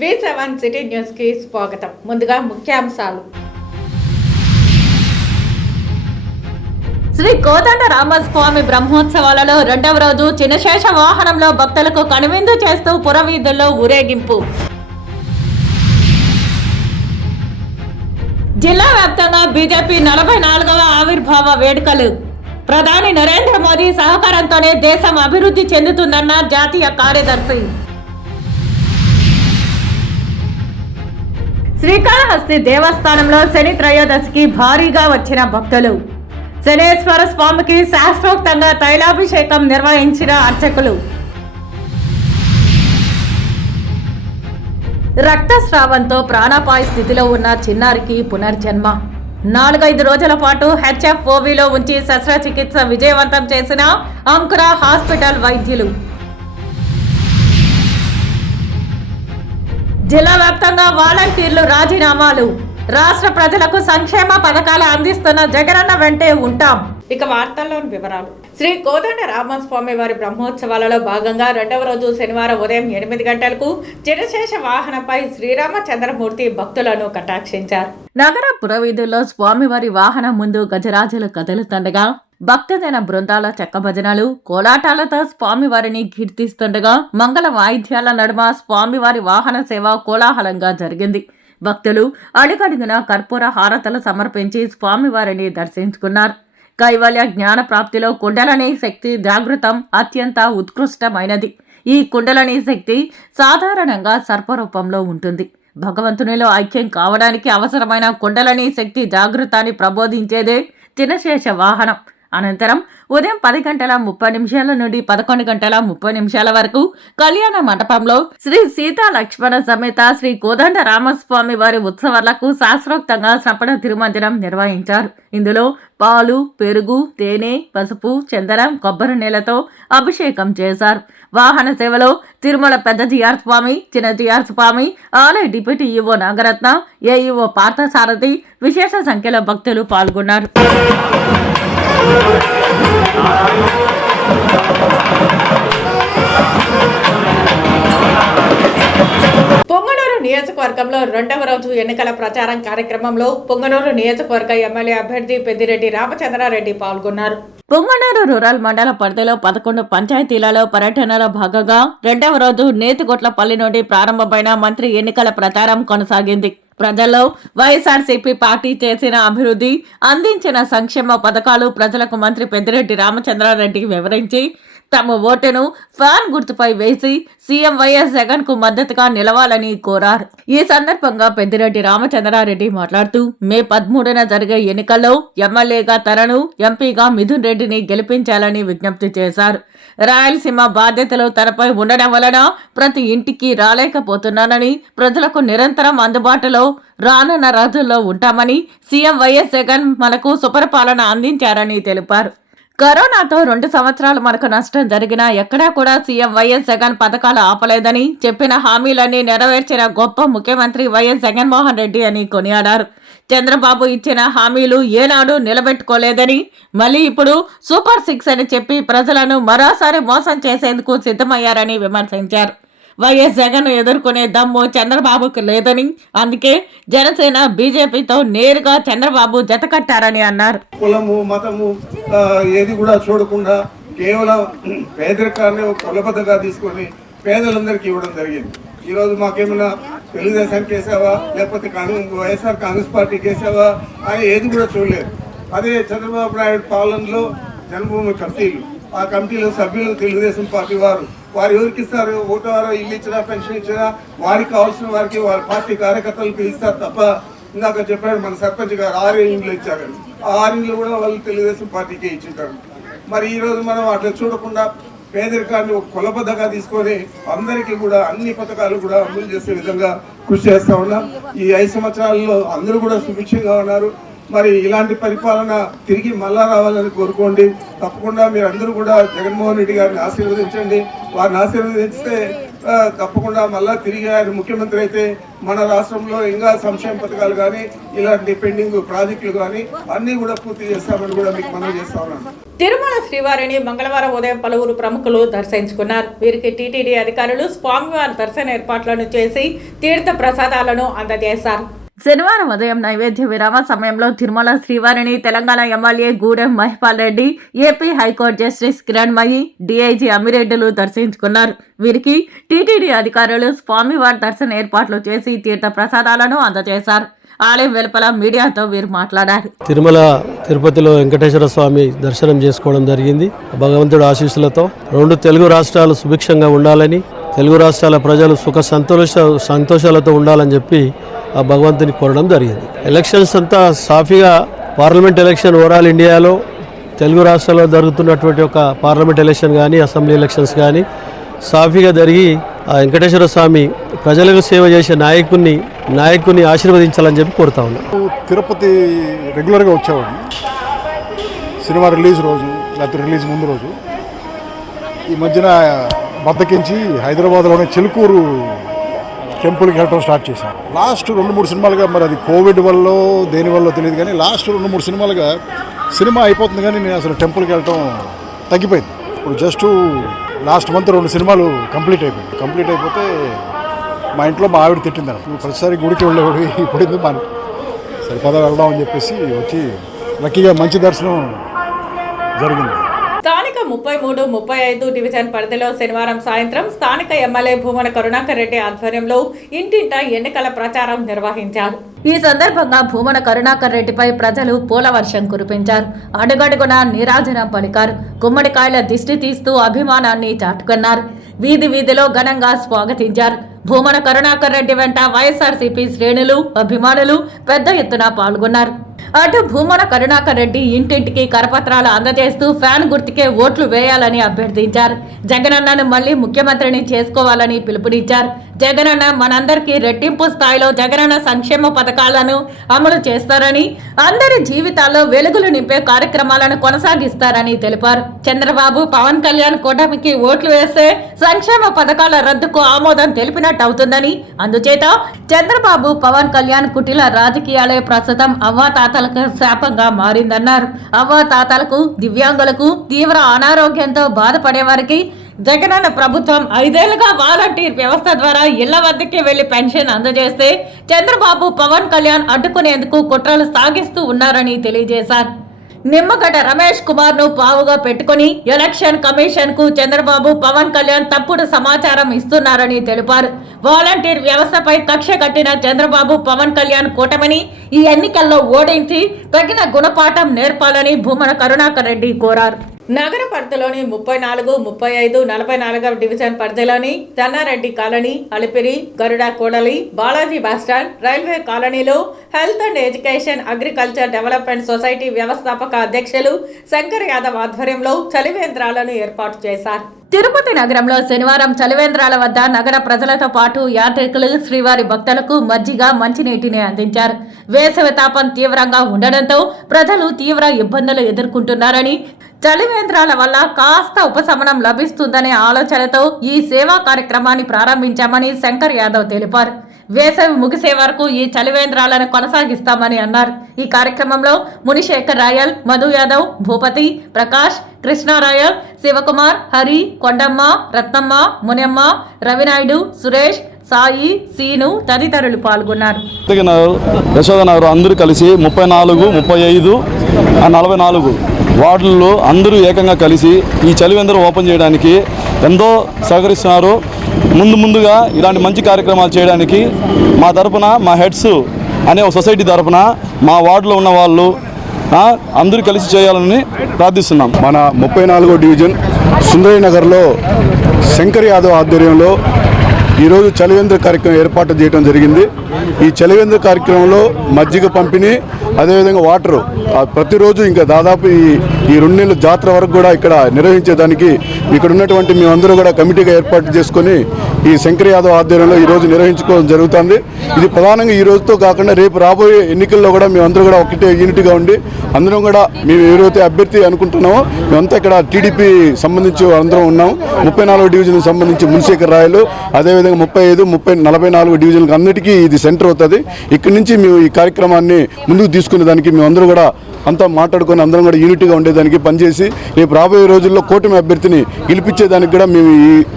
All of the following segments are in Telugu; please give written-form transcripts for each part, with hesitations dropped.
V7 సిటీ న్యూస్ కి స్వాగతం. ముందుగా ముఖ్యాంశాలు. శ్రీ కోదండ రామస్వామి బ్రహ్మోత్సవాలలో రెండవ రోజు చిన్నశేష వాహనంలో భక్తులకు కనువిందు చేస్తూ పురవీధుల్లో ఊరేగింపు. జిల్లా వ్యాప్తంగా బీజేపీ 44వ ఆవిర్భావ వేడుకలు. ప్రధాని నరేంద్ర మోదీ సహకారంతోనే దేశం అభివృద్ధి చెందుతుందన్న జాతీయ కార్యదర్శి. శ్రీకాళహస్తి దేవస్థానంలో శని త్రయోదశికి భారీగా వచ్చిన భక్తులు. శనేశ్వర స్వామికి శాస్త్రోక్తంగా తైలాభిషేకం నిర్వహించిన అర్చకులు. రక్తస్రావంతో ప్రాణాపాయ స్థితిలో ఉన్న చిన్నారికి పునర్జన్మ. 4-5 రోజుల పాటు HFOVలో ఉంచి శస్త్రచికిత్స విజయవంతం చేసిన అంకుర హాస్పిటల్ వైద్యులు. జిల్లా వ్యాప్తంగా వాలంటీర్లు రాజీనామాలు. రాష్ట్ర ప్రజలకు సంక్షేమ పథకాలు అందిస్తున్న జగనన్న వెంటే ఉంటాం. ఇక వార్తల్లోని వివరాలు. శ్రీ కోదండ రామస్వామి వారి బ్రహ్మోత్సవాలలో భాగంగా రెండవ రోజు శనివారం ఉదయం 8 గంటలకు చిరశేష వాహనంపై శ్రీరామచంద్రమూర్తి భక్తులను కటాక్షించారు. నగర పురవీధుల్లో స్వామివారి వాహనం ముందు గజరాజులు కదులుతుండగా భక్తజన బృందాల చెక్క భజనలు కోలాటాలతో స్వామివారిని కీర్తిస్తుండగా మంగళ వాయిద్యాల నడుమ స్వామివారి వాహన సేవ కోలాహలంగా జరిగింది. భక్తులు అడుగడుగున కర్పూర హారతలు సమర్పించి స్వామివారిని దర్శించుకున్నారు. కైవల్య జ్ఞాన ప్రాప్తిలో కుండలని శక్తి జాగృతం అత్యంత ఉత్కృష్టమైనది. ఈ కుండలని శక్తి సాధారణంగా సర్పరూపంలో ఉంటుంది. భగవంతునిలో ఐక్యం కావడానికి అవసరమైన కుండలని శక్తి జాగృతాన్ని ప్రబోధించేదే చిన్నశేష వాహనం. అనంతరం ఉదయం 10:30 నుండి 11:30 వరకు కళ్యాణ మండపంలో శ్రీ సీతా లక్ష్మణ సమేత శ్రీ కోదండ రామస్వామి వారి ఉత్సవాలకు శాస్త్రోక్తంగా శ్రపణ తిరుమంజనం నిర్వహించారు. ఇందులో పాలు, పెరుగు, తేనె, పసుపు, చందనం, కొబ్బరి నీళ్లతో అభిషేకం చేశారు. వాహన సేవలో తిరుమల పెద్ద జిఆర్ స్వామి, చిన్న జిఆర్ స్వామి, ఆలయ deputy EO Nagaratna, AEO Parthasarathi విశేష సంఖ్యలో భక్తులు పాల్గొన్నారు. పొంగనూరు నియోజకవర్గంలో రెండవ రోజు ఎన్నికల ప్రచారం కార్యక్రమంలో పొంగనూరు నియోజకవర్గ ఎమ్మెల్యే అభ్యర్థి పెద్దిరెడ్డి రామచంద్రారెడ్డి పాల్గొన్నారు. పొంగనూరు రూరల్ మండల పరిధిలో 11 పంచాయతీలలో పర్యటనలో భాగంగా రెండవ రోజు నేతిగొట్లపల్లి నుండి ప్రారంభమైన మంత్రి ఎన్నికల ప్రచారం కొనసాగింది. ప్రజల్లో వైఎస్ఆర్సీపీ పార్టీ చేసిన అభివృద్ధి, అందించిన సంక్షేమ పథకాలు ప్రజలకు మంత్రి పెద్దిరెడ్డి రామచంద్రారెడ్డి వివరించి తమ ఓటును ఫ్యాన్ గుర్తుపై వేసి సీఎం వైఎస్ జగన్ కు మద్దతుగా నిలవాలని కోరారు. ఈ సందర్భంగా పెద్దిరెడ్డి రామచంద్రారెడ్డి మాట్లాడుతూ మే 13న జరిగే ఎన్నికల్లో ఎమ్మెల్యేగా తనను, ఎంపీగా మిథున్ రెడ్డిని గెలిపించాలని విజ్ఞప్తి చేశారు. రాయలసీమ బాధ్యతలు తనపై ఉండడం వలన ప్రతి ఇంటికి రాలేకపోతున్నానని, ప్రజలకు నిరంతరం అందుబాటులో రానున్న రోజుల్లో ఉంటామని, సీఎం వైఎస్ జగన్ మనకు సుపరిపాలన అందించారని తెలిపారు. కరోనాతో 2 సంవత్సరాలు మనకు నష్టం జరిగినా ఎక్కడా కూడా సీఎం వైఎస్ జగన్ పథకాలు ఆపలేదని, చెప్పిన హామీలన్నీ నెరవేర్చిన గొప్ప ముఖ్యమంత్రి వైఎస్ జగన్మోహన్ రెడ్డి అని కొనియాడారు. చంద్రబాబు ఇచ్చిన హామీలు ఏనాడు నిలబెట్టుకోలేదని, మళ్ళీ ఇప్పుడు సూపర్ 6 అని చెప్పి ప్రజలను మరోసారి మోసం చేసేందుకు సిద్ధమయ్యారని విమర్శించారు. వైఎస్ జగన్ ఎదుర్కొనే దమ్ము చంద్రబాబుకు లేదని, అందుకే జనసేన బీజేపీతో నేరుగా చంద్రబాబు జతకట్టారని అన్నారు. కులము, మతము ఏది కూడా చూడకుండా కేవలం పేదరికాన్ని కొలబద్దగా తీసుకొని పేదలందరికీ ఇవ్వడం జరిగింది. ఈరోజు మాకేమైనా తెలుగుదేశానికి వేసావా, లేకపోతే వైఎస్ఆర్ కాంగ్రెస్ పార్టీకి వేసావా అని ఏది కూడా చూడలేదు. అదే చంద్రబాబు నాయుడు పాలనలో జన్మభూమి కమిటీలు, ఆ కమిటీలో సభ్యులు తెలుగుదేశం పార్టీ వారు ఎవరికి ఇస్తారు? ఓటువారో ఇల్లు ఇచ్చినా, పెన్షన్ ఇచ్చినా వారికి కావాల్సిన వారికి వారి పార్టీ కార్యకర్తలకు ఇస్తారు తప్ప, ఇందాక చెప్పాడు మన సర్పంచ్ గారు 6 ఇండ్లు ఇచ్చారని, ఆ 6 ఇండ్లు కూడా వాళ్ళు తెలుగుదేశం పార్టీకి ఇచ్చింటారు. మరి ఈరోజు మనం అట్లా చూడకుండా పేదరికాన్ని ఒక కులబద్దగా తీసుకొని అందరికీ కూడా అన్ని పథకాలు కూడా అమలు చేసే విధంగా కృషి చేస్తూ ఉన్నాం. ఈ 5 సంవత్సరాల్లో అందరూ కూడా సుభిక్షంగా ఉన్నారు. మరి ఇలాంటి పరిపాలన తిరిగి మళ్ళా రావాలని కోరుకోండి. తప్పకుండా మీరు అందరూ కూడా జగన్మోహన్ రెడ్డి గారిని ఆశీర్వదించండి. వారిని ఆశీర్వదించితే తప్పకుండా మళ్ళా తిరిగి ఆయన ముఖ్యమంత్రి అయితే మన రాష్ట్రంలో ఇంకా సంక్షేమ పథకాలు కానీ ఇలాంటి పెండింగ్ ప్రాజెక్టులు కానీ అన్నీ కూడా పూర్తి చేస్తామని కూడా మీకు మనం చేస్తా ఉన్నాను. తిరుమల శ్రీవారిని మంగళవారం ఉదయం పలువురు ప్రముఖులు దర్శించుకున్నారు. వీరికి టీటీడీ అధికారులు స్వామివారి దర్శన ఏర్పాట్లను చేసి తీర్థ ప్రసాదాలను అందజేశారు. శనివారం ఉదయం నైవేద్య విరామ సమయంలో తిరుమల శ్రీవారిని Telangana MLA Gudem Mahipal Reddy, AP high court justice Kiranmayi, DIG అమ్మిరెడ్డిలు దర్శించుకున్నారు. వీరికి టీటీడీ అధికారులు స్వామివారి దర్శన ఏర్పాట్లు చేసి తీర్థ ప్రసాదాలను అందజేశారు. ఆలయం వెలుపల మీడియాతో వీరు మాట్లాడారు. తిరుపతిలో వెంకటేశ్వర స్వామి దర్శనం చేసుకోవడం జరిగింది. భగవంతుడు ఆశీస్సులతో 2 తెలుగు రాష్ట్రాలు సుభిక్షంగా ఉండాలని, తెలుగు రాష్ట్రాల ప్రజలు సుఖ సంతోషాలతో ఉండాలని చెప్పి ఆ భగవంతుని కోరడం జరిగింది. ఎలక్షన్స్ అంతా సాఫీగా, పార్లమెంట్ ఎలక్షన్ ఓవరాల్ ఇండియాలో తెలుగు రాష్ట్రాల్లో జరుగుతున్నటువంటి ఒక పార్లమెంట్ ఎలక్షన్ కానీ అసెంబ్లీ ఎలక్షన్స్ కానీ సాఫీగా జరిగి ఆ వెంకటేశ్వర స్వామి ప్రజలకు సేవ చేసే నాయకుని ఆశీర్వదించాలని చెప్పి కోరుతా ఉన్నాం. తిరుపతి రెగ్యులర్గా వచ్చేవాడిని, సినిమా రిలీజ్ రోజు లేకపోతే రిలీజ్ ముందు రోజు. ఈ మధ్యన బద్దకించి హైదరాబాద్లోనే చిలుకూరు టెంపుల్కి వెళ్ళడం స్టార్ట్ చేశాను. లాస్ట్ 2-3 సినిమాలుగా, మరి అది కోవిడ్ వల్ల దేని వల్ల తెలియదు కానీ లాస్ట్ 2-3 సినిమాలుగా సినిమా అయిపోతుంది కానీ నేను అసలు టెంపుల్కి వెళ్ళటం తగ్గిపోయింది. ఇప్పుడు జస్ట్ లాస్ట్ మంత్ 2 సినిమాలు కంప్లీట్ అయిపోతే మా ఇంట్లో మా ఆవిడ తిట్టింది. నువ్వు ప్రతిసారి గుడికి వెళ్ళేవాడు, ఇప్పుడు ఎందుకు మా సరిపదా వెళ్దాం అని చెప్పేసి వచ్చి లక్కీగా మంచి దర్శనం జరిగింది. స్థానిక 33, 35 డివిజన్ పరిధిలో శనివారం సాయంత్రం స్థానిక ఎమ్మెల్యే భూమన కరుణాకర్ రెడ్డి ఆధ్వర్యంలో ఇంటింటా ఎన్నికల ప్రచారం నిర్వహించారు. ఈ సందర్భంగా భూమన కరుణాకర్ రెడ్డిపై ప్రజలు పూల వర్షం కురిపించారు. అడుగడుగున నీరాజనం పలికారు. గుమ్మడికాయల దిష్టి తీస్తూ అభిమానాన్ని చాటుకున్నారు. వీధిలో ఘనంగా స్వాగతించారు. భూమన కరుణాకర్ రెడ్డి వెంట వైఎస్ఆర్సీపీ శ్రేణులు, అభిమానులు పెద్ద ఎత్తున పాల్గొన్నారు. అటు భూమన కరుణాకర్ రెడ్డి ఇంటింటికి కరపత్రాలు అందజేస్తూ ఫ్యాన్ గుర్తుకే ఓట్లు వేయాలని అభ్యర్థించారు. జగనన్నను మళ్లీ ముఖ్యమంత్రిని చేసుకోవాలని పిలుపునిచ్చారు. జగనన్న మనందరికీ రెట్టింపు స్థాయిలో జగనన్న సంక్షేమ పథకాలను అమలు చేస్తారని, అందరి జీవితాల్లో వెలుగులు నింపే కార్యక్రమాలను కొనసాగిస్తారని తెలిపారు. చంద్రబాబు, పవన్ కళ్యాణ్ కూటమికి ఓట్లు వేస్తే సంక్షేమ పథకాల రద్దుకు ఆమోదం తెలిపినట్టు అవుతుందని, అందుచేత చంద్రబాబు, పవన్ కళ్యాణ్ కుటిల రాజకీయాలే ప్రస్తుతం అవ్వాతాతలకు శాపంగా మారిందన్నారు. అవ్వాతాతలకు, దివ్యాంగులకు, తీవ్ర అనారోగ్యంతో బాధపడే వారికి జగనన్న ప్రభుత్వం 5 ఏళ్లుగా వాలంటీర్ వ్యవస్థ ద్వారా ఇళ్ల వద్దకే వెళ్లి పెన్షన్ అందజేస్తే చంద్రబాబు, పవన్ కళ్యాణ్ అడ్డుకునేందుకు కుట్రలు సాగిస్తూ ఉన్నారని తెలియజేశారు. నిమ్మగడ్డ రమేష్ కుమార్ ను పావుగా పెట్టుకుని ఎలక్షన్ కమిషన్ కు చంద్రబాబు, పవన్ కళ్యాణ్ తప్పుడు సమాచారం ఇస్తున్నారని తెలిపారు. వాలంటీర్ వ్యవస్థపై కక్ష కట్టిన చంద్రబాబు, పవన్ కళ్యాణ్ కూటమిని ఈ ఎన్నికల్లో ఓడించి తగిన గుణపాఠం నేర్పాలని భూమన కరుణాకర్ రెడ్డి కోరారు. నగర పరిధిలోని 34, 35, 44వ డివిజన్ పరిధిలోని చెన్నారెడ్డి కాలనీ, అలిపిరి, గరుడ కోడలి, బాలాజీ బస్టాండ్, రైల్వే కాలనీలో health and education agriculture development society వ్యవస్థాపక అధ్యక్షులు శంకర్ యాదవ్ ఆధ్వర్యంలో చలివేంద్రాలను ఏర్పాటు చేశారు. తిరుపతి నగరంలో శనివారం చలివేంద్రాల వద్ద నగర ప్రజలతో పాటు యాత్రికులు, శ్రీవారి భక్తులకు మజ్జిగ, మంచినీటిని అందించారు. వేసవి తాపం తీవ్రంగా ఉండడంతో ప్రజలు తీవ్ర ఇబ్బందులు ఎదుర్కొంటున్నారని, చలివేంద్రాల వల్ల కాస్త ఉపశమనం లభిస్తుందనే ఆలోచనతో ఈ సేవా కార్యక్రమాన్ని ప్రారంభించామని శంకర్ యాదవ్ తెలిపారు. వేసవి ముగిసే వరకు ఈ చలివేంద్రాలను కొనసాగిస్తామని అన్నారు. ఈ కార్యక్రమంలో మునిశేఖర్ రాయల్, మధు యాదవ్, భూపతి, ప్రకాష్, కృష్ణారాయల్, శివకుమార్, హరి, కొండమ్మ, రత్నమ్మ, మునియమ్మ, రవినాయుడు, సురేష్, సాయి, సీను తదితరులు పాల్గొన్నారు. యశోదనగర్ అందరూ కలిసి 34, 35, 44 వార్డుల్లో అందరూ ఏకంగా కలిసి ఈ చలివేంద్రం ఓపెన్ చేయడానికి ఎంతో సహకరిస్తున్నారు. ముందుగా ఇలాంటి మంచి కార్యక్రమాలు చేయడానికి మా తరపున, మా హెడ్స్ అనే ఒక సొసైటీ తరపున మా వార్డులో ఉన్న వాళ్ళు అందరూ కలిసి చేయాలని ప్రార్థిస్తున్నాం. మన 34వ డివిజన్ సుందరయ్య నగర్లో శంకర్ యాదవ్ ఆధ్వర్యంలో ఈరోజు చలివేంద్ర కార్యక్రమం ఏర్పాటు చేయడం జరిగింది. ఈ చలివేంద్ర కార్యక్రమంలో మజ్జిగ పంపిణీ, అదేవిధంగా వాటరు ప్రతిరోజు ఇంకా దాదాపు ఈ 2 నెలల జాతర వరకు కూడా ఇక్కడ నిర్వహించేదానికి ఇక్కడ ఉన్నటువంటి మేమందరూ కూడా కమిటీగా ఏర్పాటు చేసుకొని ఈ శంకర్ యాదవ్ ఆధ్వర్యంలో ఈరోజు నిర్వహించుకోవడం జరుగుతుంది. ఇది ప్రధానంగా ఈ రోజుతో కాకుండా రేపు రాబోయే ఎన్నికల్లో కూడా మేమందరూ కూడా ఒకటే యూనిట్గా ఉండి అందరం కూడా మేము ఎవరైతే అభ్యర్థి అనుకుంటున్నామో మేమంతా ఇక్కడ టీడీపీ సంబంధించి అందరం ఉన్నాం. 34వ డివిజన్కి సంబంధించి మున్శేఖర్ రాయలు, అదేవిధంగా 35, 30, 44 డివిజన్కి అన్నిటికీ ఇది సెంటర్ అవుతుంది. ఇక్కడి నుంచి మేము ఈ కార్యక్రమాన్ని ముందుకు తీసుకునే దానికి మేమందరూ కూడా అంతా మాట్లాడుకొని అందరం కూడా యూనిట్గా ఉండేదానికి పనిచేసి రేపు రాబోయే రోజుల్లో కూటమి అభ్యర్థిని గెలిపించేదానికి కూడా మేము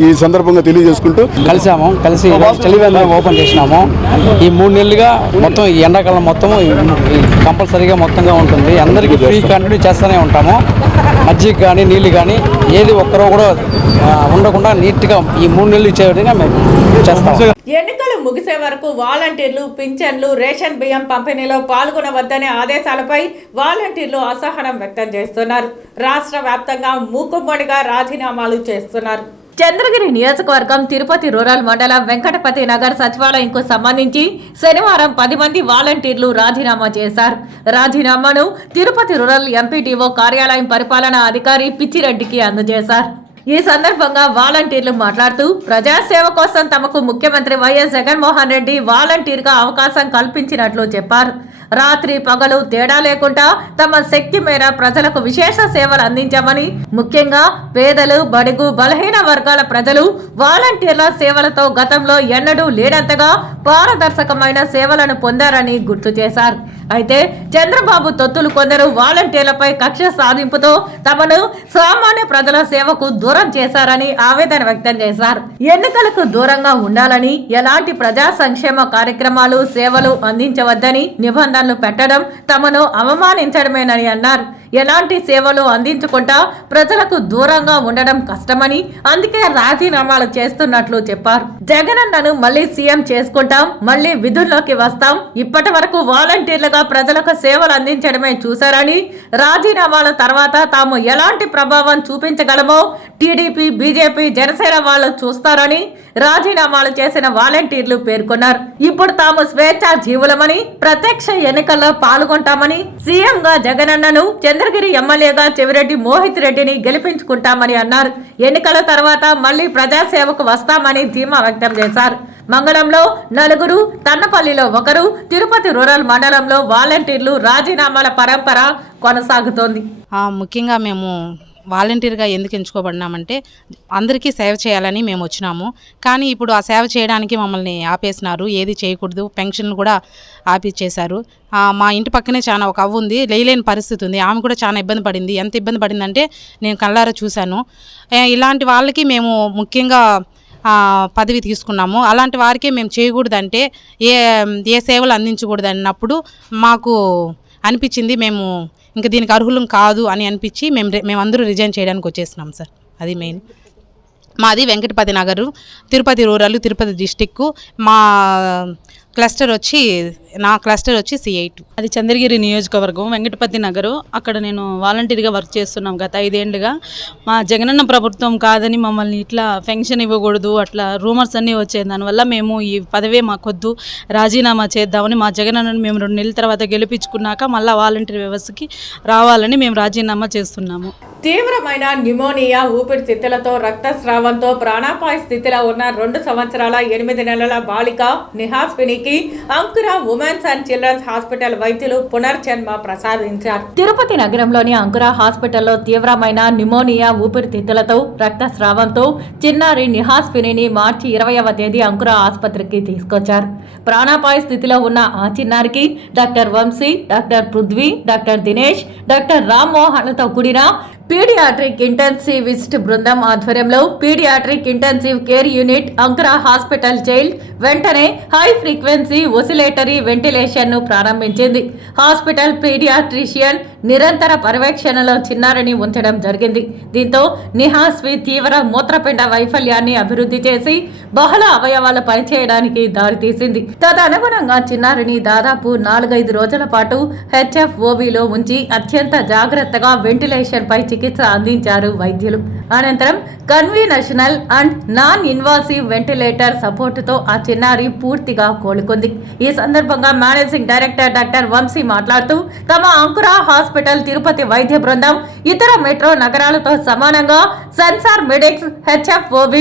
ఈ సందర్భంగా తెలియజేసుకుంటూ కలిసి చలివేంద్రం ఓపెన్ చేసినాము. ఈ 3 నెలలుగా మొత్తం ఈ ఎండాకాలం మొత్తం కంపల్సరీగా మొత్తంగా ఉంటుంది. అందరికీ ఫ్రీ కంటిన్యూ చేస్తూనే ఉంటాము. మజ్జిగ కానీ నీళ్ళు కానీ ఏది ఒక్కరో కూడా ఉండకుండా నీట్గా ఈ 3 నెలలు ఇచ్చే విధంగా మేము చేస్తాము. ఎన్నికలు ముగిసే వరకు వాలంటీర్లు పింఛన్లు రేషన్ బియ్యం పంపిణీలో పాల్గొనవద్దనే ఆదేశాలపై వాలంటీర్లు అసహనం వ్యక్తం చేస్తున్నారు. రాష్ట్ర వ్యాప్తంగా మూకుమ్మడిగా రాజీనామాలు చేస్తున్నారు. చంద్రగిరి నియోజకవర్గం తిరుపతి రూరల్ మండలం వెంకటపతి నగర్ సచివాలయంకు సంబంధించి శనివారం 10 మంది వాలంటీర్లు రాజీనామా చేశారు. రాజీనామాను తిరుపతి రూరల్ ఎంపీడీఓ కార్యాలయం పరిపాలనా అధికారి పిచ్చిరెడ్డికి అందజేశారు. ఈ సందర్భంగా వాలంటీర్లు మాట్లాడుతూ ప్రజాసేవ కోసం తమకు ముఖ్యమంత్రి వైఎస్ జగన్మోహన్ రెడ్డి వాలంటీర్గా అవకాశం కల్పించినట్లు చెప్పారు. రాత్రి పగలు తేడా లేకుండా తమ శక్తి మేర ప్రజలకు విశేష సేవలు అందించామని, ముఖ్యంగా పేదలు, బడుగు, బలహీన వర్గాల ప్రజలు వాలంటీర్ల సేవలతో గతంలో ఎన్నడూ లేనంతగా పారదర్శకమైన సేవలను పొందారని గుర్తు చేశారు. అయితే చంద్రబాబు తొత్తులు కొందరు వాలంటీర్లపై కక్ష సాధింపుతో తమను సామాన్య ప్రజల సేవకు దూరం చేశారని ఆవేదన వ్యక్తం చేశారు. ఎన్నికలకు దూరంగా ఉండాలని, ఎలాంటి ప్రజా సంక్షేమ కార్యక్రమాలు, సేవలు అందించవద్దని నిబంధనలు పెట్టడం తమను అవమానించడమేనని అన్నారు. ఎలాంటి సేవలు అందించకుండా ప్రజలకు దూరంగా ఉండడం కష్టమని, అందుకే రాజీనామాలు చేస్తున్నట్లు చెప్పారు. జగనన్నను మళ్లీ సీఎం చేసుకుంటాం, మళ్లీ విధుల్లోకి వస్తాం, ఇప్పటి వరకు వాలంటీర్లుగా ప్రజలకు సేవలు అందించడమే చూశారని, రాజీనామాల తర్వాత తాము ఎలాంటి ప్రభావం చూపించగలమో టీడీపీ, బీజేపీ, జనసేన వాళ్ళు చూస్తారని రాజీనామాలు చేసిన వాలంటీర్లు పేర్కొన్నారు. ఇప్పుడు తాము స్వేచ్ఛా జీవులమని, ప్రత్యక్ష ఎన్నికల్లో పాల్గొంటామని, సీఎంగా జగనన్నను, చంద్రగిరి ఎమ్మెల్యేగా చెవిరెడ్డి మోహిత్ రెడ్డిని గెలిపించుకుంటామని అన్నారు. ఎన్నికల తర్వాత మళ్లీ ప్రజాసేవకు వస్తామని ధీమా వ్యక్తం చేశారు. మంగళంలో 4, తన్నపల్లిలో 1, తిరుపతి రూరల్ మండలంలో వాలంటీర్లు రాజీనామాల పరంపర కొనసాగుతోంది. ముఖ్యంగా మేము వాలంటీర్గా ఎందుకు ఎంచుకోబడినామంటే అందరికీ సేవ చేయాలని మేము వచ్చినాము. కానీ ఇప్పుడు ఆ సేవ చేయడానికి మమ్మల్ని ఆపేసినారు. ఏది చేయకూడదు, పెన్షన్లు కూడా ఆపిచ్చేశారు. మా ఇంటి పక్కనే చాలా ఒక అవ్వ ఉంది, లేలేని పరిస్థితి ఉంది. ఆమె కూడా చాలా ఇబ్బంది పడింది. ఎంత ఇబ్బంది పడిందంటే నేను కళ్ళారా చూశాను. ఇలాంటి వాళ్ళకి మేము ముఖ్యంగా పదవి తీసుకున్నాము. అలాంటి వారికే మేము చేయకూడదంటే ఏ సేవలు అందించకూడదు అన్నప్పుడు మాకు అనిపించింది మేము ఇంకా దీనికి అర్హులం కాదు అని అనిపించి మేమందరూ రిజైన్ చేయడానికి వచ్చేసినాం సార్. అది మెయిన్. మాది వెంకటపతి నగరు, తిరుపతి రూరల్, తిరుపతి డిస్టిక్. మా క్లస్టర్ వచ్చి C8. అది చంద్రగిరి నియోజకవర్గం, వెంకటపతి నగరు. అక్కడ నేను వాలంటీర్గా వర్క్ చేస్తున్నాం గత 5 ఏళ్ళుగా. మా జగనన్న ప్రభుత్వం కాదని మమ్మల్ని ఇట్లా పెన్షన్ ఇవ్వకూడదు అట్లా రూమర్స్ అన్నీ వచ్చాయి. దానివల్ల మేము ఈ పదవే మాకొద్దు, రాజీనామా చేద్దామని, మా జగనన్నను మేము 2 నెలల తర్వాత గెలిపించుకున్నాక మళ్ళీ వాలంటీర్ వ్యవస్థకి రావాలని మేము రాజీనామా చేస్తున్నాము. తీవ్రమైన న్యూమోనియా, ఊపిరితిత్తులతో రక్తస్రావంతో ప్రాణాపాయ స్థితిలో ఉన్న 2 సంవత్సరాల 8 నెలల బాలిక నిహాస్వినికి అంకుర ఉమెన్స్ అండ్ చిల్డ్రన్స్ హాస్పిటల్ వైద్యులు పునర్జన్మ ప్రసాదించారు. తిరుపతి నగరంలోని అంకుర హాస్పిటల్లో తీవ్రమైన న్యూమోనియా, ఊపిరితిత్తులతో రక్తస్రావంతో చిన్నారి నిహాస్విని మార్చి 20వ తేదీ అంకుర ఆసుపత్రికి తీసుకొచ్చారు. ప్రాణాపాయ స్థితిలో ఉన్న ఆ చిన్నారికి doctor Vamsi, doctor Prithvi, doctor Dinesh, doctor రామ్మోహన్లతో కూడిన పీడియాట్రిక్ ఇంటెన్సివిస్ట్ బృందం ఆధ్వర్యంలో paediatric intensive care unit Ankura hospital child వెంటనే హై ఫ్రీక్వెన్సీ ఒసిలేటరీ వెంటిలేషన్ ను ప్రారంభించింది. హాస్పిటల్ పీడియాట్రిషియన్ నిరంతర పర్యవేక్షణలో చిన్నారిని ఉంచడం జరిగింది. దీంతో నిహాస్వి తీవ్ర మూత్రపిండ వైఫల్యాన్ని అభివృద్ధి చేసి బహుళ అవయవాలు పనిచేయడానికి దారితీసింది. తదనుగుణంగా చిన్నారిని దాదాపు 4-5 రోజుల పాటు HFOVలో ఉంచి అత్యంత జాగ్రత్తగా వెంటిలేషన్ పై చికిత్స అందించారు వైద్యులు. అనంతరం కన్వీనషనల్ అండ్ నాన్ ఇన్వాసివ్ వెంటిలేటర్ సపోర్టుతో ఆ చిన్నారి పూర్తిగా కోలుకుంది. ఈ సందర్భంగా మేనేజింగ్ డైరెక్టర్ డాక్టర్ వంశీ మాట్లాడుతూ తమ అంకుర హాస్పిటల్ తిరుపతి వైద్య బృందం ఇతర మెట్రో నగరాలతో సమానంగా సెన్సార్ మెడిక్స్ HFOV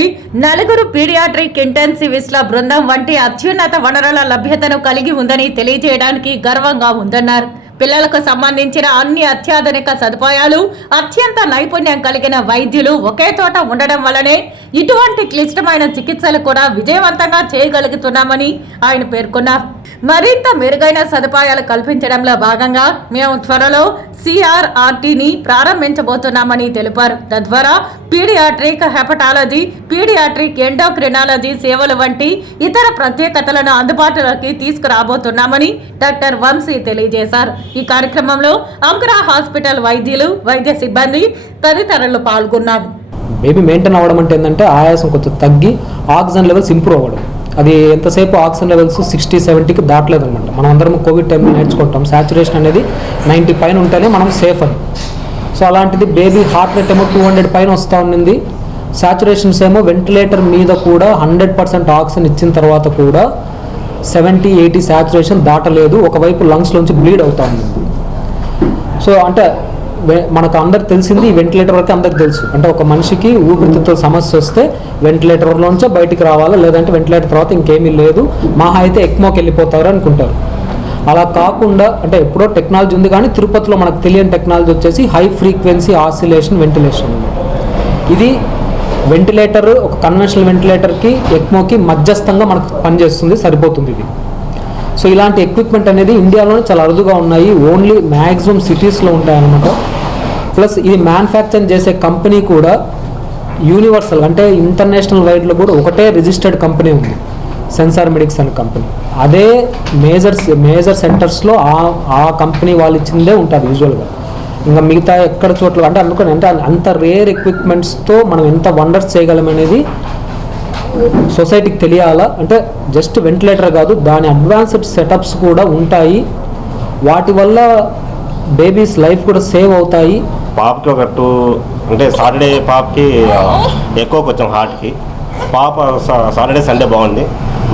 4 పీడియాట్రిక్ ఇంటెన్సివిస్ట్ల బృందం వంటి అత్యున్నత వనరుల లభ్యతను కలిగి ఉందని తెలియజేయడానికి గర్వంగా ఉందన్నారు. పిల్లలకు సంబంధించిన అన్ని అత్యాధునిక సదుపాయాలు, అత్యంత నైపుణ్యం కలిగిన వైద్యులు ఒకే చోట ఉండడం వల్లనే ఇటువంటి క్లిష్టమైన చికిత్సలు కూడా విజయవంతంగా చేయగలుగుతున్నామని ఆయన పేర్కొన్నారు. మరింత మెరుగైన సదుపాయాలు కల్పించడంలో భాగంగా మేము త్వరలో CRRTని ప్రారంభించబోతున్నామని తెలిపారు. తద్వారా పీడియాట్రిక్ హెపటాలజీ, పీడియాట్రిక్ ఎండోక్రినాలజీ సేవలు వంటి ఇతర ప్రత్యేకతలను అందుబాటులోకి తీసుకురాబోతున్నామని డాక్టర్ వంశీ తెలియజేశారు. ఈ కార్యక్రమంలో అంకుర హాస్పిటల్ వైద్యులు, వైద్య సిబ్బంది తదితరులు పాల్గొన్నారు. బేబీ మెయింటైన్ అవ్వడం అంటే ఏంటంటే ఆయాసం కొంచెం తగ్గి ఆక్సిజన్ లెవెల్స్ ఇంప్రూవ్ అవ్వడం. అది ఎంతసేపు ఆక్సిజన్ లెవెల్స్ 60-70కి దాటలేదు అనమాట. మనం అందరం కోవిడ్ టైంలో నేర్చుకుంటాం సాచురేషన్ అనేది 90 పైన ఉంటేనే మనం సేఫ్ అని. సో అలాంటిది బేబీ హార్ట్ రేట్ ఏమో 200 పైన వస్తూ ఉండింది. సాచురేషన్స్ ఏమో వెంటిలేటర్ మీద కూడా 100% ఆక్సిజన్ ఇచ్చిన తర్వాత కూడా 70-80 సాచురేషన్ దాటలేదు. ఒకవైపు లంగ్స్లోంచి బ్లీడ్ అవుతూ ఉంది. సో అంటే మనకు అందరికి తెలిసింది ఈ వెంటిలేటర్ వరకు అందరికి తెలుసు. అంటే ఒక మనిషికి ఊపిరితిత్తుల సమస్య వస్తే వెంటిలేటర్లోంచే బయటికి రావాలా, లేదంటే వెంటిలేటర్ తర్వాత ఇంకేమీ లేదు, మహా అయితే ఎక్మోకి వెళ్ళిపోతారు అనుకుంటారు. అలా కాకుండా అంటే ఎప్పుడో టెక్నాలజీ ఉంది, కానీ తిరుపతిలో మనకు తెలియని టెక్నాలజీ వచ్చేసి హై ఫ్రీక్వెన్సీ ఆసిలేషన్ వెంటిలేషన్. ఇది వెంటిలేటర్ ఒక కన్వెన్షనల్ వెంటిలేటర్కి ఎక్మోకి మధ్యస్థంగా మనకు పనిచేస్తుంది, సరిపోతుంది ఇది. సో ఇలాంటి ఎక్విప్మెంట్ అనేది ఇండియాలోనే చాలా అరుదుగా ఉన్నాయి. ఓన్లీ మ్యాక్సిమం సిటీస్లో ఉంటాయన్నమాట. ప్లస్ ఇది మ్యానుఫ్యాక్చరింగ్ చేసే కంపెనీ కూడా యూనివర్సల్ అంటే ఇంటర్నేషనల్ వైడ్లో కూడా ఒకటే రిజిస్టర్డ్ కంపెనీ ఉంది, సెన్సార్ మెడిక్స్ అనే కంపెనీ. అదే మేజర్ సెంటర్స్లో ఆ కంపెనీ వాళ్ళు ఇచ్చిందే ఉంటుంది యూజువల్గా. ఇంకా మిగతా ఎక్కడ చోట్ల అంటే అందుకని అంటే అంత రేర్ ఎక్విప్మెంట్స్తో మనం ఎంత వండర్స్ చేయగలమనేది సొసైటీకి తెలియాలా. అంటే జస్ట్ వెంటిలేటర్ కాదు, దాని అడ్వాన్స్డ్ సెటప్స్ కూడా ఉంటాయి. వాటి వల్ల బేబీస్ లైఫ్ కూడా సేవ్ అవుతాయి. పాపకి ఒక అంటే సాటర్డే పాపకి ఎక్కువ కొంచెం హార్ట్కి, పాప సాటర్డే సండే బాగుంది,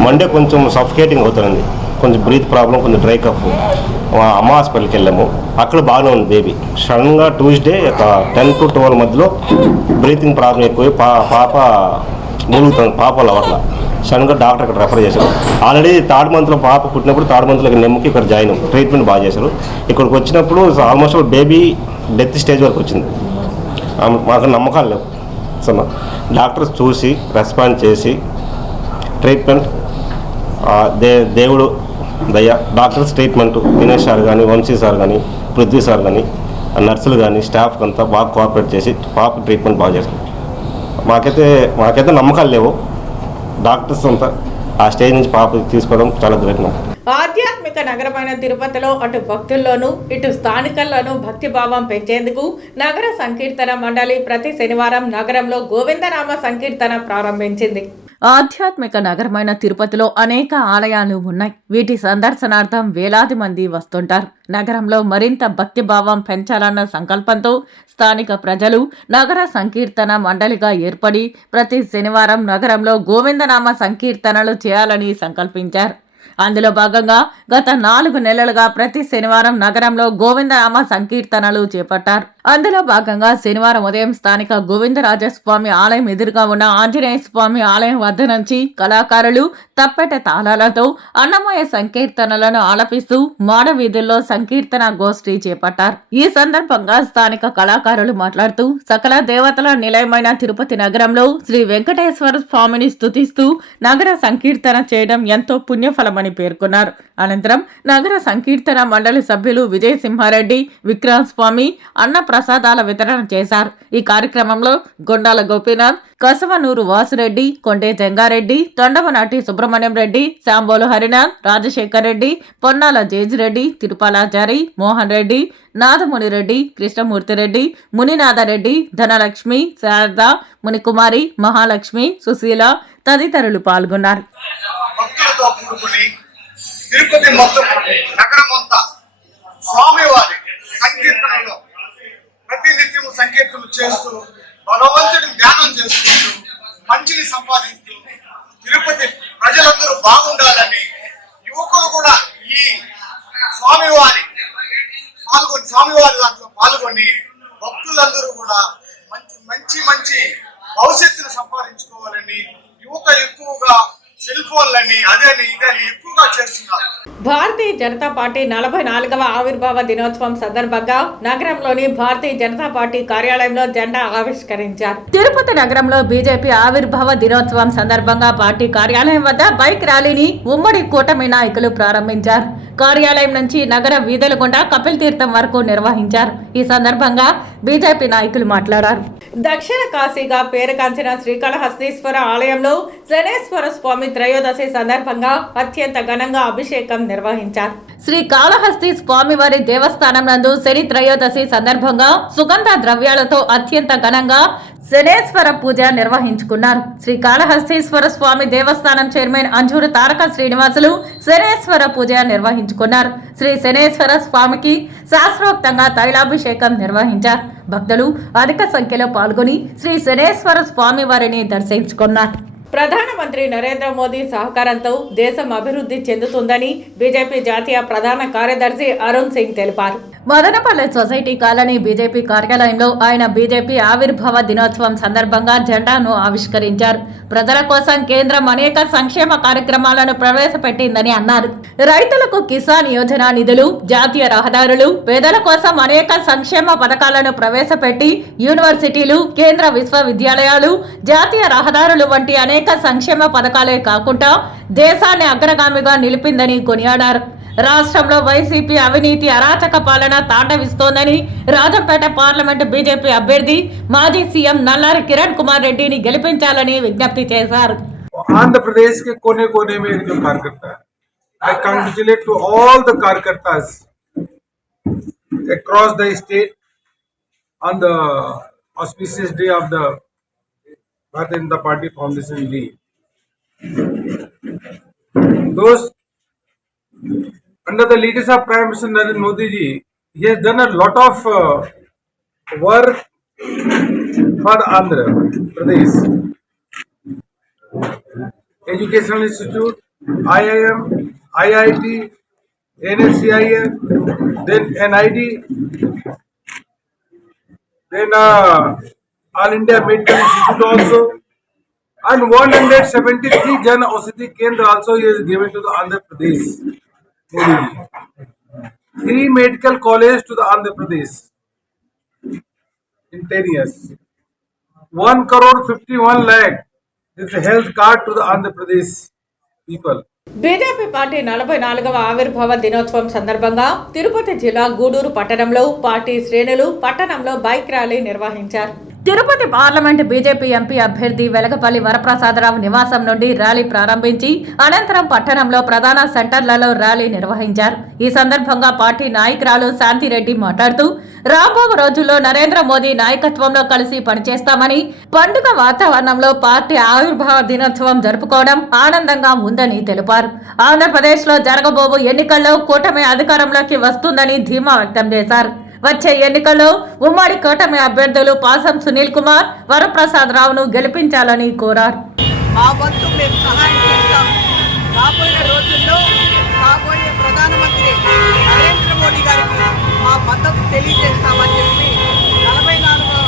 మండే కొంచెం సఫికేటింగ్ అవుతుంది, కొంచెం బ్రీత్ ప్రాబ్లం, కొంచెం డ్రై కఫ్. అమ్మ హాస్పిటల్కి వెళ్ళాము, అక్కడ బాగానే ఉంది బేబీ. సడన్గా ట్యూస్డే ఒక 10 to 12 మధ్యలో బ్రీతింగ్ ప్రాబ్లం ఎక్కువ, పాప మూలుగుతుంది, పాప అట్లా సడన్గా డాక్టర్ ఇక్కడ రెఫర్ చేశారు. ఆల్రెడీ 3rd monthలో పాప పుట్టినప్పుడు 3rd monthలో నెమ్మకి ఇక్కడ జాయిన్ ట్రీట్మెంట్ బాగా చేశారు. ఇక్కడికి వచ్చినప్పుడు ఆల్మోస్ట్ బేబీ డెత్ స్టేజ్ వరకు వచ్చింది. మాకు నమ్మకాలు లేవు. సో డాక్టర్స్ చూసి రెస్పాండ్ చేసి ట్రీట్మెంట్ దేవుడు దయ, డాక్టర్స్ ట్రీట్మెంట్ దినేష్ సార్ కానీ, వంశీ సార్ కానీ, పృథ్వీ సార్ కానీ, నర్సులు కానీ, స్టాఫ్ అంతా బాగా కోఆపరేట్ చేసి పాప ట్రీట్మెంట్ బాగా చేశారు. మాకైతే నమ్మకాలు లేవు. డాక్టర్స్ అంతా ఆ స్టేజ్ నుంచి పాప తీసుకోవడం చాలా గ్రేట్. ఆధ్యాత్మిక నగరమైన తిరుపతిలో అటు భక్తుల్లోనూ ఇటు స్థానికుల్లోనూ భక్తి భావం పెంచేందుకు నగర సంకీర్తన మండలి ప్రతి శనివారం నగరంలో గోవిందనామ సంకీర్తన ప్రారంభించింది. ఆధ్యాత్మిక నగరమైన తిరుపతిలో అనేక ఆలయాలు ఉన్నాయి. వీటి సందర్శనార్థం వేలాది మంది వస్తుంటారు. నగరంలో మరింత భక్తి భావం పెంచాలన్న సంకల్పంతో స్థానిక ప్రజలు నగర సంకీర్తన మండలిగా ఏర్పడి ప్రతి శనివారం నగరంలో గోవిందనామ సంకీర్తనలు చేయాలని సంకల్పించారు. అందులో భాగంగా గత 4 నెలలుగా ప్రతి శనివారం నగరంలో గోవిందనామ సంకీర్తనలు చేపట్టారు. అందులో భాగంగా శనివారం ఉదయం స్థానిక గోవిందరాజస్వామి ఆలయం ఎదురుగా ఉన్న ఆంజనేయ స్వామి ఆలయం వద్ద నుంచి కళాకారులు తప్పెట తాళాలతో అన్నమయ్య సంకీర్తనలను ఆలపిస్తూ మాడవీధుల్లో సంకీర్తన గోష్ఠి చేపట్టారు. ఈ సందర్భంగా స్థానిక కళాకారులు మాట్లాడుతూ సకల దేవతల నిలయమైన తిరుపతి నగరంలో శ్రీ వెంకటేశ్వర స్వామిని స్తుతిస్తూ నగర సంకీర్తన చేయడం ఎంతో పుణ్యఫలమని చేస్తామని పేర్కొన్నారు. అనంతరం నగర సంకీర్తన మండలి సభ్యులు విజయసింహారెడ్డి, విక్రాంత్ స్వామి అన్న ప్రసాదాల వితరణ చేశారు. ఈ కార్యక్రమంలో గొండాల గోపీనాథ్, కసవనూరు వాసురెడ్డి, కొండే జంగారెడ్డి, తొండవనాటి సుబ్రహ్మణ్యం రెడ్డి, శాంబోలు హరినాథ్, రాజశేఖర్ రెడ్డి, పొన్నాల జేజిరెడ్డి, తిరుపాలాచారి, మోహన్ రెడ్డి, నాదమునిరెడ్డి, కృష్ణమూర్తిరెడ్డి, మునినాథరెడ్డి, ధనలక్ష్మి, శారద, మునికుమారి, మహాలక్ష్మి, సుశీల తదితరులు పాల్గొన్నారు. తిరుపతి మొత్తం నగరం అంతా స్వామివారి సంకీర్తనలో ప్రతినిత్యము సంకీర్తనలు చేస్తూ భగవంతుడిని ధ్యానం చేసుకుంటూ మంచిని సంపాదిస్తూ తిరుపతి ప్రజలందరూ బాగుండాలని యువకులు కూడా ఈ స్వామివారి దాంట్లో పాల్గొని భక్తులందరూ కూడా మంచి భవిష్యత్తును సంపాదించుకోవాలని యువత ఎక్కువగా సెల్ ఫోన్లని అదని ఇదని ఎక్కువగా చేస్తున్నారు. భారతీయ జనతా పార్టీ 44వ ఆవిర్భావ దినోత్సవం సందర్భంగా నగరంలోని భారతీయ జనతా పార్టీ కార్యాలయంలో జెండా ఆవిష్కరించారు. తిరుపతి నగరంలో బీజేపీ ఆవిర్భావ దినోత్సవం సందర్భంగా పార్టీ కార్యాలయం వద్ద బైక్ ర్యాలీని ఉమ్మడి కూటమి నాయకులు ప్రారంభించారు. కార్యాలయం నుంచి నగర వీధుల గుండా కపిల్ తీర్థం వరకు నిర్వహించారు. ఈ సందర్భంగా బీజేపీ నాయకులు మాట్లాడారు. దక్షిణ కాశీగా పేరుగాంచిన శ్రీకాళహస్తీశ్వర ఆలయంలో శనేశ్వర స్వామి త్రయోదశి సందర్భంగా అత్యంత ఘనంగా అభిషేకం నిర్వహించారు. శ్రీకాళహస్తి స్వామివారి దేవస్థానం నందు శని త్రయోదశి సందర్భంగా సుగంధ ద్రవ్యాలతో అత్యంత ఘనంగా శనేశ్వర పూజ నిర్వహించుకున్నారు. శ్రీకాళహస్తీశ్వర స్వామి దేవస్థానం చైర్మన్ అంజూరు తారక శ్రీనివాసులు శనేశ్వర పూజ నిర్వహించుకున్నారు. శ్రీ శనేశ్వర స్వామికి శాస్త్రోక్తంగా తైలాభిషేకం నిర్వహించారు. భక్తులు అధిక సంఖ్యలో పాల్గొని శ్రీ శనేశ్వర స్వామి వారిని దర్శించుకున్నారు. ప్రధానమంత్రి నరేంద్ర మోదీ సహకారంతో దేశం అభివృద్ధి చెందుతుందని బీజేపీ జాతీయ ప్రధాన కార్యదర్శి అరుణ్ సింగ్ తెలిపారు. మదనపల్లె సొసైటీ కాలనీ బీజేపీ కార్యాలయంలో ఆయన బీజేపీ ఆవిర్భావ దినోత్సవం సందర్భంగా జెండాను ఆవిష్కరించారు. ప్రజల కోసం కేంద్రం అనేక సంక్షేమ కార్యక్రమాలను ప్రవేశపెట్టిందని అన్నారు. రైతులకు కిసాన్ యోజన నిధులు, జాతీయ రహదారులు, పేదల కోసం అనేక సంక్షేమ పథకాలను ప్రవేశపెట్టి యూనివర్సిటీలు, కేంద్ర విశ్వవిద్యాలయాలు, జాతీయ రహదారులు వంటి అనేక సంక్షేమ పథకాలే కాకుండా దేశాన్ని అగ్రగామిగా నిలిపిందని కొనియాడారు. రాష్ట్రంలో వైసీపీ అవినీతి అరాచక పాలన తాండవిస్తోందని రాజంపేట పార్లమెంటు బీజేపీ అభ్యర్థి మాజీ సీఎం నల్లారి కిరణ్ కుమార్ రెడ్డిని గెలిపించాలని విజ్ఞప్తి చేశారు. ఆంధ్రప్రదేశ్ के कोने-कोने में जो कार्यकर्ता है, I congratulate to all the कार्यकर्तास across the state on the auspicious day of the Bharatiya Janata Party Foundation Day. Those under the leadership of Prime Minister Narendra Modi ji, he has done a lot of work for Andhra Pradesh. Educational Institute, IIM, IIT, NSCIM, then NID, then All India Medical Institute also, and 173 Jan Aushadhi Kendra also he has given to the Andhra Pradesh. 3 medical college to the Andhra Pradesh in 10 years. 1,51 lakh is a health card to the Andhra Pradesh people. BJP party 44వ ఆవిర్భావ దినోత్సవం సందర్భంగా తిరుపతి జిల్లా గూడూరు పట్టణంలో పార్టీ శ్రేణులు పట్టణంలో బైక్ ర్యాలీ నిర్వహించారు. తిరుపతి పార్లమెంట్ బీజేపీ ఎంపీ అభ్యర్థి వెలగపల్లి వరప్రసాదరావు నివాసం నుండి ర్యాలీ ప్రారంభించి అనంతరం పట్టణంలో ప్రధాన సెంటర్లలో ర్యాలీ నిర్వహించారు. ఈ సందర్భంగా పార్టీ నాయకురాలు శాంతిరెడ్డి మాట్లాడుతూ రాబో రోజుల్లో నరేంద్ర మోదీ నాయకత్వంలో కలిసి పనిచేస్తామని, పండుగ వాతావరణంలో పార్టీ ఆవిర్భావ దినోత్సవం జరుపుకోవడం ఆనందంగా ఉందని తెలిపారు. ఆంధ్రప్రదేశ్ లో జరగబోవు ఎన్నికల్లో కూటమి అధికారంలోకి వస్తుందని ధీమా వ్యక్తం చేశారు. వచ్చే ఎన్నికల్లో ఉమ్మడి కూటమి అభ్యర్థులు పాసం సునీల్ కుమార్, వరప్రసాద్ రావును గెలిపించాలని కోరారు. మా వంతు మేము సహాయం చేస్తాం. రాబోయే రోజుల్లో రాబోయే ప్రధానమంత్రి నరేంద్ర మోడీ గారికి మా మద్దతు తెలియజేస్తామని చెప్పి 44వ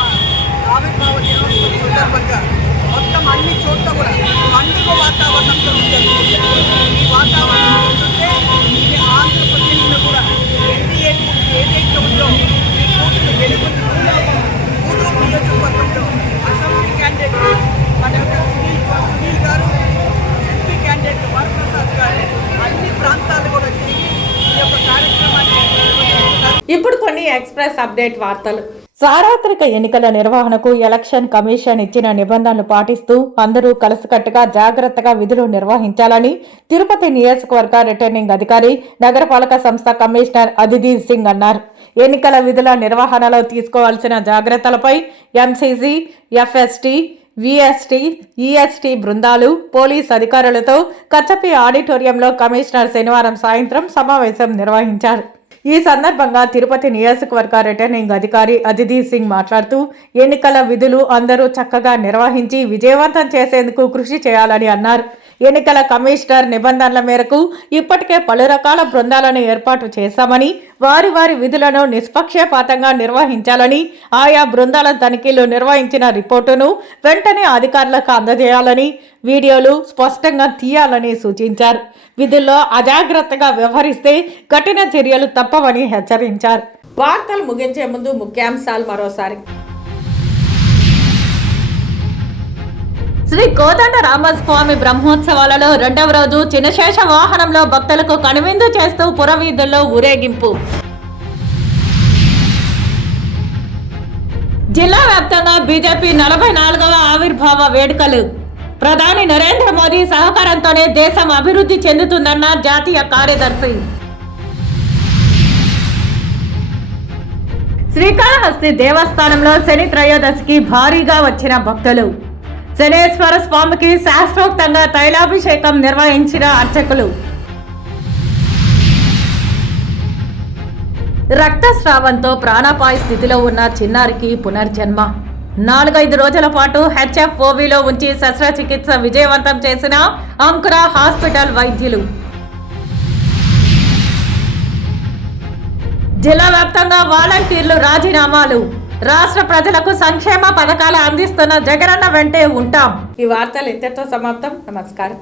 ఆవిర్భావ దినోత్సవం సందర్భంగా మొత్తం అన్ని చోట్ల కూడా పండుగ వాతావరణంతో జరుగుతుంది. ఈ వాతావరణం చూస్తుంటే ఇది ఆంధ్రప్రదేశ్లో కూడా ఎన్డీఏ ఏదైతే ఉందో ఈ కూటమి గెలుపొందుతుందో గూడూరు నియోజకవర్గంలో అసెంబ్లీ క్యాండిడేట్ మన యొక్క సునీల్ గారు, ఎంపీ క్యాండిడేట్ వరప్రసాద్ గారు అన్ని ఎక్స్ప్రెస్ అప్డేట్ వార్తలు. సార్వత్రిక ఎన్నికల నిర్వహణకు ఎలక్షన్ కమిషన్ ఇచ్చిన నిబంధనలు పాటిస్తూ అందరూ కలిసికట్టుగా జాగ్రత్తగా విధులు నిర్వహించాలని తిరుపతి నియోజకవర్గ రిటర్నింగ్ అధికారి, నగరపాలక సంస్థ కమిషనర్ అదితి సింగ్ అన్నారు. ఎన్నికల విధుల నిర్వహణలో తీసుకోవాల్సిన జాగ్రత్తలపై ఎంసీసీ, ఎఫ్ఎస్టీ, విఎస్టీ, ఈఎస్టీ బృందాలు, పోలీస్ అధికారులతో కచ్చపి ఆడిటోరియంలో కమిషనర్ శనివారం సాయంత్రం సమావేశం నిర్వహించారు. ఈ సందర్భంగా తిరుపతి నియోజకవర్గ రిటర్నింగ్ అధికారి అదితి సింగ్ మాట్లాడుతూ ఎన్నికల విధులు అందరూ చక్కగా నిర్వహించి విజయవంతం చేసేందుకు కృషి చేయాలని అన్నారు. ఎన్నికల కమిషనర్ నిబంధనల మేరకు ఇప్పటికే పలు రకాల బృందాలను ఏర్పాటు చేశామని, వారి విధులను నిష్పక్షపాతంగా నిర్వహించాలని, ఆయా బృందాల తనిఖీలు నిర్వహించిన రిపోర్టును వెంటనే అధికారులకు అందజేయాలని, వీడియోలు స్పష్టంగా తీయాలని సూచించారు. విధుల్లో అజాగ్రత్తగా వ్యవహరిస్తే కఠిన చర్యలు తప్పవని హెచ్చరించారు. వార్తలు ముగించే ముందు ముఖ్యాంశాలు మరోసారి. శ్రీ కోదండ రామస్వామి బ్రహ్మోత్సవాలలో 2వ రోజు చిన్నశేష వాహనంలో భక్తులకు కనువిందు చేస్తూ పురవీధుల్లో ఊరేగింపు. జిల్లా వ్యాప్తంగా బీజేపీ 44వ ఆవిర్భావ వేడుకలు. ప్రధాని నరేంద్ర మోదీ సహకారంతోనే దేశం అభివృద్ధి చెందుతుందన్న జాతీయ కార్యదర్శి. శ్రీకాళహస్తి దేవస్థానంలో శని త్రయోదశికి భారీగా వచ్చిన భక్తులు. శనేశ్వర స్వామికి శాస్త్రోక్తంగా తైలాభిషేకం నిర్వహించిన అర్చకులు. రక్తస్రావంతో ప్రాణాపాయ స్థితిలో ఉన్న చిన్నారికి పునర్జన్మ. 4-5 రోజుల పాటు హెచ్ఎఫ్ఓవిలో ఉంచి శస్త్రచికిత్స విజయవంతం చేసిన అంకుర హాస్పిటల్ వైద్యులు. జిల్లా వ్యాప్తంగా వాలంటీర్లు రాజీనామాలు. రాష్ట్ర ప్రజలకు సంక్షేమ పథకాలు అందిస్తున్న జగనన్న వెంటే ఉంటాం. ఈ వార్తలు ఇంతటితో సమాప్తం. నమస్కారం.